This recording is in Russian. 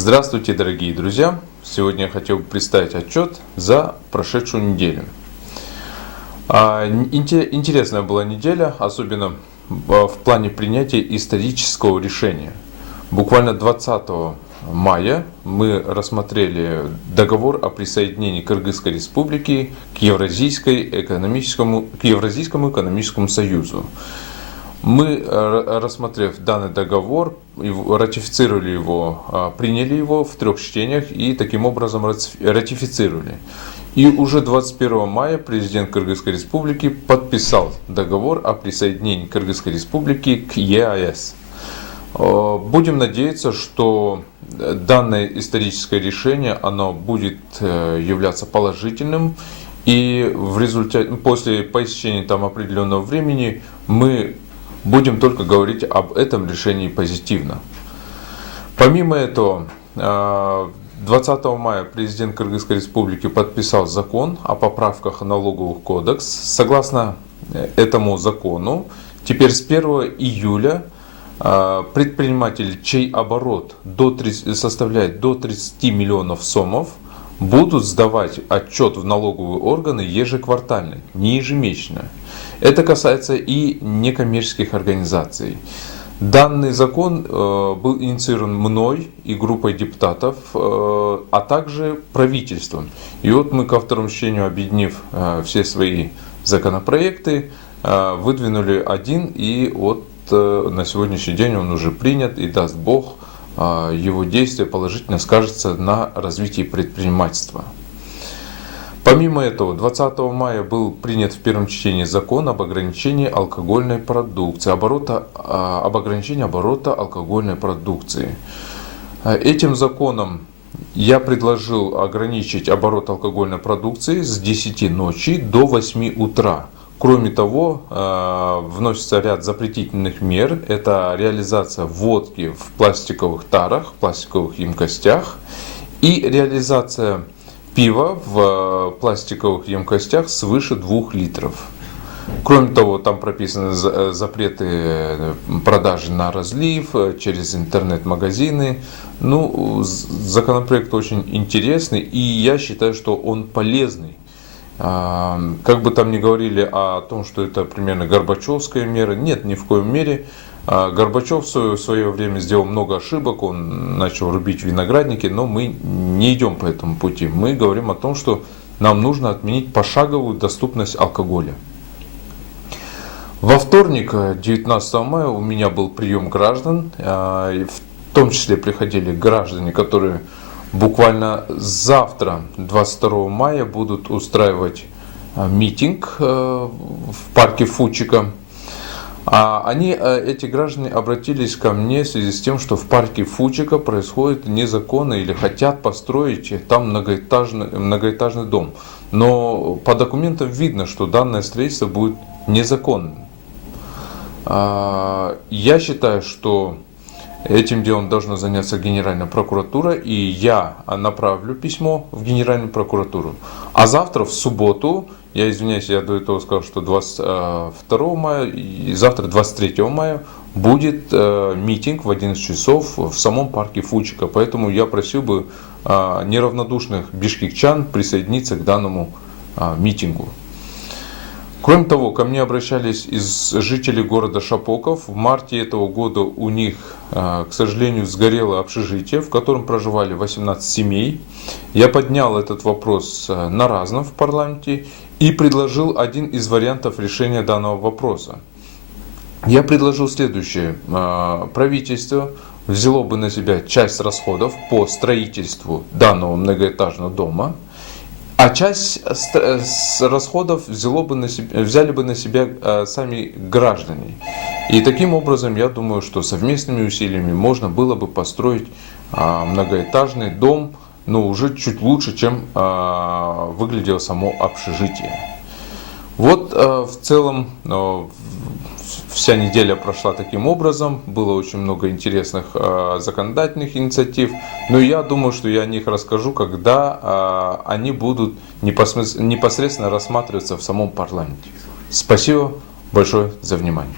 Здравствуйте, дорогие друзья! Сегодня я хотел бы представить отчет за прошедшую неделю. Интересная была неделя, особенно в плане принятия исторического решения. Буквально 20 мая мы рассмотрели договор о присоединении Кыргызской республики к Евразийскому экономическому союзу. Мы, рассмотрев данный договор, ратифицировали его, приняли его в 3 чтениях и таким образом ратифицировали. И уже 21 мая президент Кыргызской республики подписал договор о присоединении Кыргызской республики к ЕАЭС. Будем надеяться, что данное историческое решение оно будет являться положительным, и в результате, после по истечении определенного времени мы будем только говорить об этом решении позитивно. Помимо этого, 20 мая президент Кыргызской республики подписал закон о поправках в налоговый кодекс. Согласно этому закону, теперь с 1 июля предприниматели, чей оборот составляет до 30 миллионов сомов, будут сдавать отчет в налоговые органы ежеквартально, не ежемесячно. Это касается и некоммерческих организаций. Данный закон был инициирован мной и группой депутатов, а также правительством. И вот мы ко второму чтению, объединив все свои законопроекты, выдвинули один, и вот на сегодняшний день он уже принят, и даст Бог, его действие положительно скажется на развитии предпринимательства. Помимо этого, 20 мая был принят в первом чтении закон об ограничении алкогольной продукции, об ограничении оборота алкогольной продукции. Этим законом я предложил ограничить оборот алкогольной продукции с 10 ночи до 8 утра. Кроме того, вносится ряд запретительных мер. Это реализация водки в пластиковых тарах, пластиковых емкостях и реализация пива в пластиковых емкостях свыше 2 литров. Кроме того, там прописаны запреты продажи на разлив, через интернет-магазины. Законопроект очень интересный, и я считаю, что он полезный. Как бы там ни говорили о том, что это примерно горбачевская мера, нет, ни в коем мере. Горбачев в свое время сделал много ошибок, он начал рубить виноградники, но мы не идем по этому пути. Мы говорим о том, что нам нужно отменить пошаговую доступность алкоголя. Во вторник, 19 мая, у меня был прием граждан, в том числе приходили граждане, которые буквально завтра, 22 мая, будут устраивать митинг в парке Фучика. Эти граждане обратились ко мне в связи с тем, что в парке Фучика происходит незаконно или хотят построить там многоэтажный дом. Но по документам видно, что данное строительство будет незаконным. Я считаю, что этим делом должна заняться Генеральная прокуратура, и я направлю письмо в Генеральную прокуратуру. А завтра, в субботу, я извиняюсь, я до этого сказал, что 22 мая, и завтра, 23 мая, будет митинг в 11 часов в самом парке Фучика. Поэтому я просил бы неравнодушных бишкекчан присоединиться к данному митингу. Кроме того, ко мне обращались из жителей города Шапоков. В марте этого года у них, к сожалению, сгорело общежитие, в котором проживали 18 семей. Я поднял этот вопрос на разном в парламенте и предложил один из вариантов решения данного вопроса. Я предложил следующее. Правительство взяло бы на себя часть расходов по строительству данного многоэтажного дома, а часть расходов взяли бы на себя сами граждане. И таким образом, я думаю, что совместными усилиями можно было бы построить многоэтажный дом, но уже чуть лучше, чем выглядело само общежитие. Вот в целом вся неделя прошла таким образом, было очень много интересных законодательных инициатив, но я думаю, что я о них расскажу, когда они будут непосредственно рассматриваться в самом парламенте. Спасибо большое за внимание.